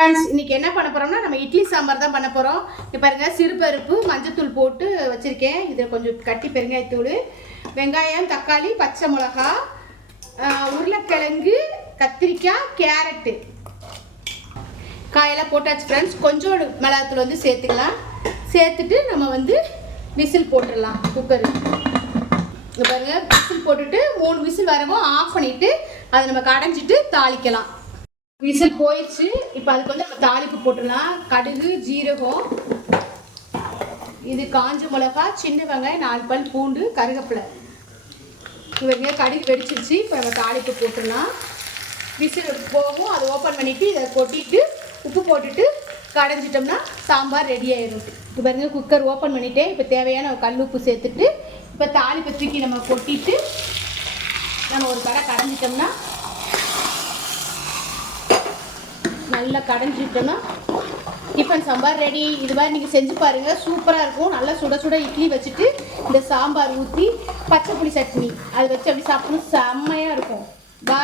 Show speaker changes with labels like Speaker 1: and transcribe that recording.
Speaker 1: Friends இன்னைக்கு என்ன பண்ண போறோம்னா நம்ம இட்லி சாம்பார் தான் பண்ண போறோம். இப்போ பாருங்க சிறுபருப்பு மஞ்சத்தூள் போட்டு வச்சிருக்கேன். இதில் கொஞ்சம் கட்டி பெருங்காயத்தூள் வெங்காயம் தக்காளி பச்சை மிளகா உருளைக்கிழங்கு கத்திரிக்காய் கேரட்டு. காயெல்லாம் போட்டாச்சு ஃப்ரெண்ட்ஸ் கொஞ்சோடு மிளகாத்தூள் வந்து சேர்த்துக்கலாம். சேர்த்துட்டு நம்ம வந்து விசில் போட்டுடலாம் குக்கர் இப்போ பாருங்க விசில் போட்டுட்டு மூணு விசில் வரவும் ஆஃப் பண்ணிவிட்டு அதை நம்ம கடைஞ்சிட்டு தாளிக்கலாம். விசில் போயிடுச்சு இப்போ அதுக்கு வந்து நம்ம தாளிப்பு போட்டுடலாம். கடுகு ஜீரகம் இது காஞ்ச மிளகா சின்ன வெங்காயம் நாலு பல் பூண்டு கருவேப்பிலை இவங்க கடுகு வெடிச்சிருச்சு. இப்போ நம்ம தாளிப்பு போட்டுடலாம். விசில் போகும். அதை ஓப்பன் பண்ணிவிட்டு இதை கொட்டிட்டு உப்பு போட்டுட்டு கடைஞ்சிட்டோம்னா சாம்பார் ரெடி ஆயிடும் இப்போ பாருங்க குக்கர் ஓப்பன் பண்ணிட்டே இப்போ தேவையான கல் உப்பு சேர்த்துட்டு இப்போ தாளிப்பை தூக்கி நம்ம கொட்டிட்டு நம்ம ஒரு கடை கடைஞ்சிட்டோம்னா நல்லா கடைஞ்சிட்டோம்னா டிஃபன் சாம்பார் ரெடி இது மாதிரி நீங்கள் செஞ்சு பாருங்கள் சூப்பராக இருக்கும். நல்லா சுட சுட இட்லி வச்சுட்டு இந்த சாம்பார் ஊற்றி பச்சை புளி சட்னி. அது வச்சு அப்படி சாப்பிடணும் செம்மையாக இருக்கும். பா